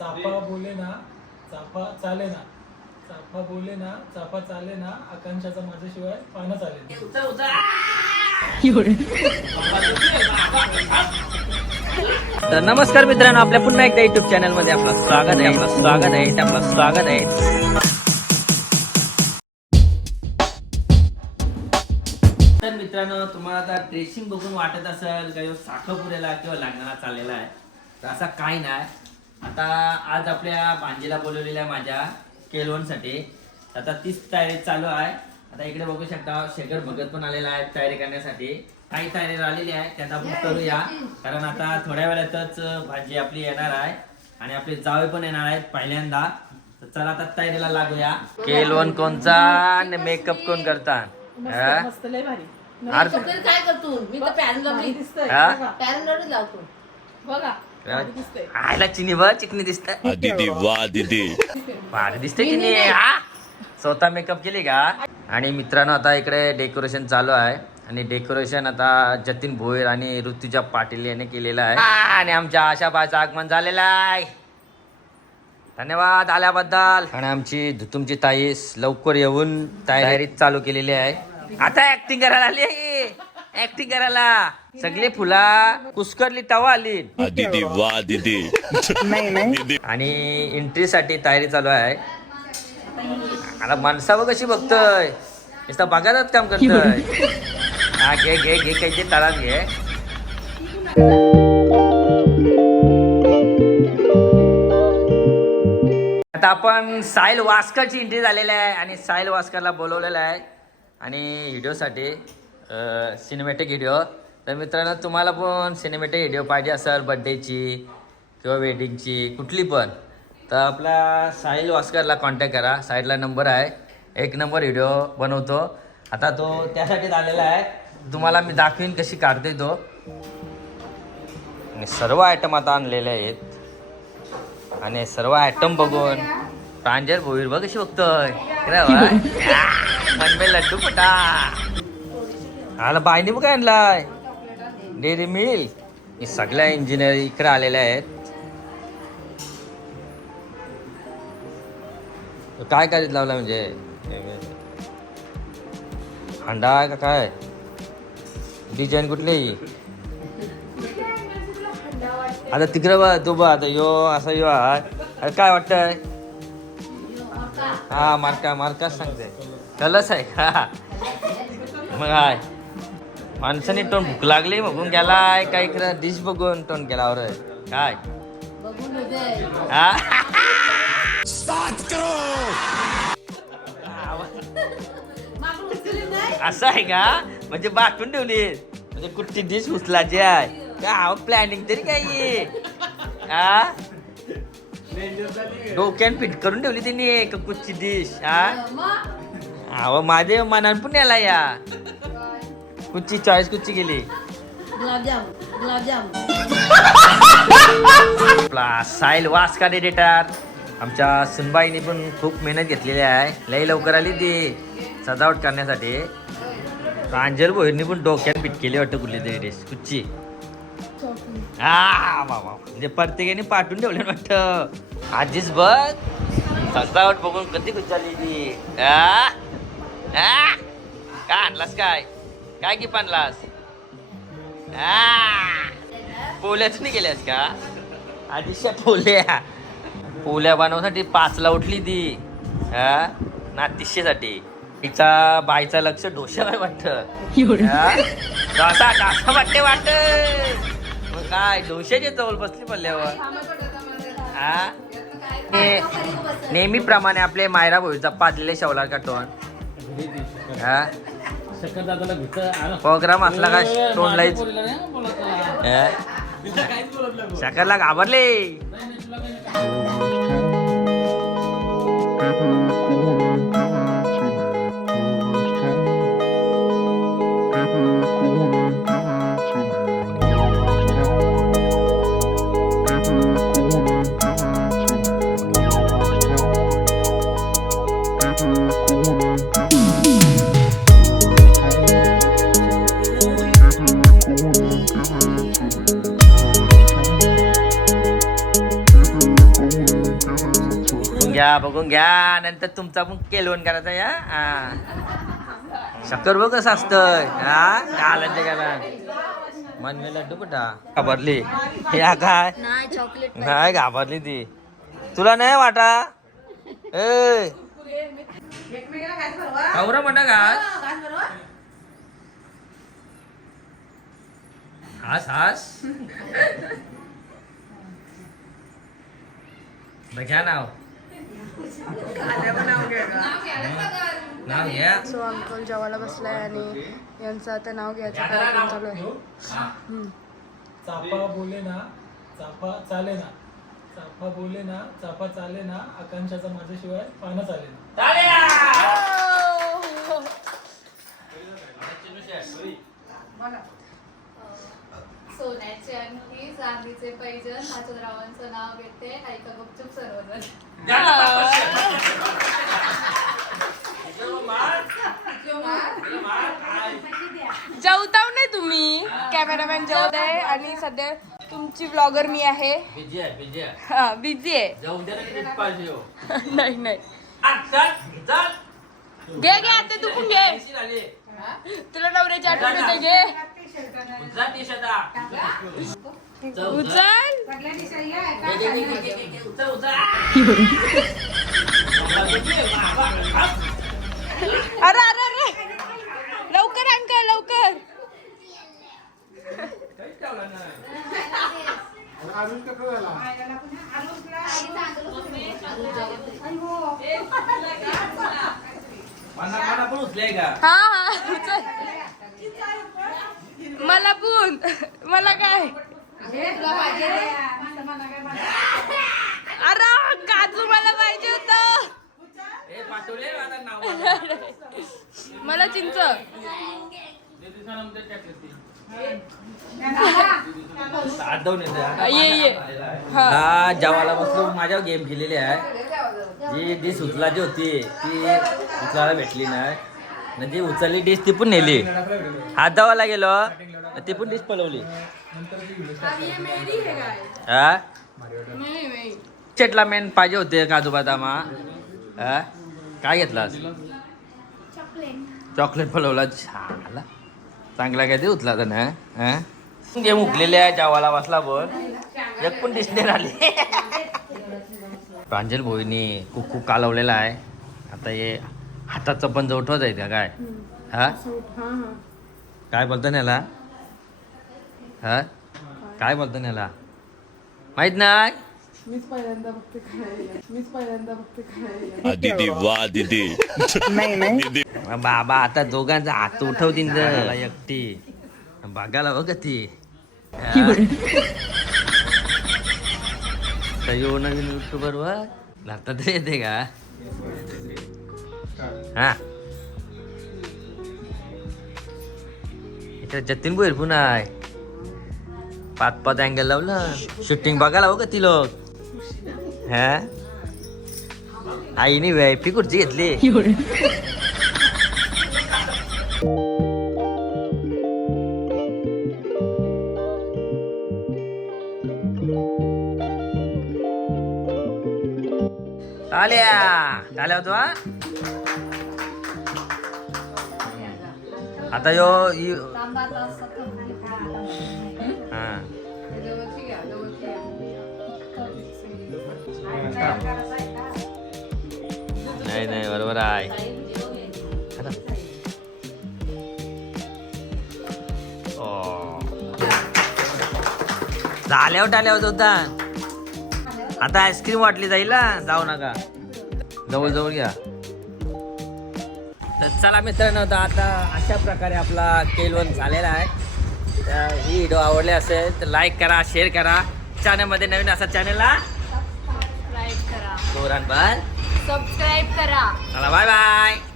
चाफा बोले ना चाफा चाले ना, चाफा बोले ना चाफा चाले ना, आकांक्षाचा माझ्याशिवाय पानं चाले ना. तर नमस्कार मित्रांनो, आपल्या पुन्हा एकदा युट्यूब चॅनल मध्ये आपलं स्वागत आहे. तर मित्रांनो, तुम्हाला आता ड्रेसिंग बघून वाटत असेल का साखरपुड्याला किंवा लग्नाला चाललेला आहे, तर असं काही नाही. आता आज आपल्या भांजीला बोलवलेलं आहे माझ्या केलवणसाठी. आता तीच तयारी चालू आहे. आता इकडे बघू शकता शेखर भगत पण आलेला आहे तयारी करण्यासाठी. काही तयारी राहिलेली आहे त्यात आपण करूया, कारण आता थोड्या वेळातच भाजी आपली येणार आहे आणि आपले जावे पण येणार आहेत पहिल्यांदा. तर चला आता तयारीला लागूया. केलवण कोणचा मेकअप कोण करता? मस्त लय भारी. काय करतो मी तर पॅन लावली दिसतंय हा? बघा. पॅन लावली लावतो. बघा भारी दिसतंय. आयला चिनी बघ, चिकनी दिसत भारी दिसते चिनी. हा स्वतः मेकअप केली का? आणि मित्रांनो, आता इकडे डेकोरेशन चालू आहे आणि डेकोरेशन आता जतीन भोईर आणि ऋतुजा पाटील याने केलेलं आहे. आणि आमच्या आशाबाईचं आगमन झालेलं आहे. धन्यवाद आल्याबद्दल. आणि आमची तुमची ताई लवकर येऊन तयारी चालू केलेली आहे. आता ऍक्टिंग करायला आली आहे, ऍक्टिंग करायला. सगळी फुला कुस्करली तवा आली. आणि एंट्री साठी तयारी चालू आहे. आता माणसावर कशी बघतोय, नुसतं बघायलाच काम करतोय. हा घे घे घे काही तालात घे. आता आपण साहिल वास्करची एंट्री झालेली आहे आणि साहिल वास्करला बोलवलेलं आहे आणि व्हिडिओसाठी सिनेमॅटिक व्हिडिओ. तर मित्रांनो, तुम्हाला पण सिनेमॅटिक व्हिडिओ पाहिजे असेल बड्डेची किंवा वेडिंगची कुठली पण, तर आपला साहिल वास्करला कॉन्टॅक्ट करा. साईडला नंबर आहे. 1 नंबर व्हिडिओ बनवतो. आता तो त्यासाठीच आलेला आहे. तुम्हाला मी दाखवीन कशी काढते तो. आणि सर्व आयटम आता आणलेले आहेत आणि सर्व आयटम बघून प्रांजल भोईर बघ कशी बघतोय. मनमे लड्डू फटा आला. बाईने बघ काय आणलाय, डेअरी मिल्क. हे सगळ्या इंजिनियर इकडे आलेल्या आहेत. काय काय लावला म्हणजे हंडा आहे का काय? डिझाईन कुठली? आता तिकडे बघ तू बघ. आता यो असा यो आहे. अरे काय वाटतंय? हा मार्काच सांगते. कलस आहे का? मग हाय माणसाने टोन भूक लागली बघून गेलाय काय इकडं डिश बघून टोन केला काय बघून होते. हा असं आहे का? म्हणजे बाटून ठेवली म्हणजे कुठची डिश उचलायची आहे का? प्लॅनिंग तरी काय हा? डोक्यान फिट करून ठेवली तिने कुठची डिश. हा माझे मनान पण याला या कुठची चॉईस कुठची गेली. गुलाबजाम साहिल वास्कर एडिटर. आमच्या सुनबाईने पण खूप मेहनत घेतलेली आहे. लई लवकर आली ती सजावट करण्यासाठी. प्रांजल भोईरनी पण डोक्यात फिट केली वाटतं कुठली तरी डिश कुठची. हा बाबा म्हणजे प्रत्येकाने पाठवून ठेवले वाटतं. आधीच बघ सजावट बघून कधी खुश झाली ती. काय आणलास? काय गिफ्ट आणलास? पोल्याच नाही गेल्यास का? आधीच्या पोल्या बनवण्यासाठी 5ला उठली ती नातिशेसाठी. तिचा बाईचा लक्ष डोश्यावर वाटतं. डासा वाटते मग काय डोश्याची चवल बसली पडल्यावर. नेहमीप्रमाणे आपले मायरा भोईचा पाजलेले शवलार काटून प्रोग्राम असला का तोंडलाच शकरला घाबरले. घ्या बघून घ्या नंतर तुमचा पण केलवण करायचा या हा. शक्कर बघ कसं असतं हा घालायचं घाला मनवे लड्डू कुठा घाबरली या काय नाही चॉकलेट नाही घाबरली ती तुला नाही वाटा ए आवरा म्हणा घास हास हास घ्या नाव नाव घ्या सो अंकल जेवायला बसलाय आणि यांचं आता नाव घ्यायचं कार्यक्रम चालू आहे. चाफा बोले ना चाफा चाले ना चाफा बोले ना चाफा चाले ना आकांक्षाचा माझ्याशिवाय पानं चाले ना सोन्याची अंगठी चांदीचे पैजण हातरावांचं नाव घेते ऐका गुपचूप सर्वजण जेवताव नाही तुम्ही कॅमेरामॅन जेवत आहे आणि सध्या तुमची ब्लॉगर मी आहे हा बिझी आहे नाही नाही घे घे आता तू पण घे तुला नवऱ्याची आठवण येते घे उचल अरे अरे अरे लवकर अंकल लवकर हा हा उचल मला पण मला काय अरे काजू मला पाहिजे होतं मला चिंच ये ये हा जेवायला बसून माझ्यावर गेम खेळलेली आहे जी डिश उचलायची होती ती उचलायला भेटली नाही म्हणजे उचलली डिश ती पण नेली हात धावायला गेलो ती पण डिश पळवली हा चटला मेन पाहिजे होते काजू बदामा हा काय घेतलास चॉकलेट पळवला झाला चांगला काय ते उचला ना हा गेम उकलेले आहे जेवायला बसला बोल एक पण डिश नाही राहिली प्रांजल भोईनी खूप कालवलेला आहे आता हे हाताचं पण जवठवत आहे का काय हा काय बोलतो याला हा काय बोलतो याला माहित नाही मीच पहिल्यांदा बघते खायला दीदी वाह दीदी बाबा आता दोघांचा हात उठवतील जर एकटी बघायला बघ ती येऊ नवीन युट्यूबर वर लागतात तरी येते का हा इथे जतीन बोल पुन्हा 5 अँगल लावलं शूटिंग बघायला बघ ती लोक हा आईने VIP खुर्ची घेतली आल्या होतो आता यो हा नाही बरोबर आहे झाल्यावर होता आता आईस्क्रीम वाटली जाईल जाऊ नका जवळ घ्या तर चला मित्रांनो आता अशा प्रकारे आपला केलवण झालेला आहे तर ही व्हिडिओ आवडली असेल तर लाईक करा शेअर करा चॅनलमध्ये नवीन असा चॅनलला सबस्क्राईब करा दोरांबर सबस्क्राईब करा चला बाय बाय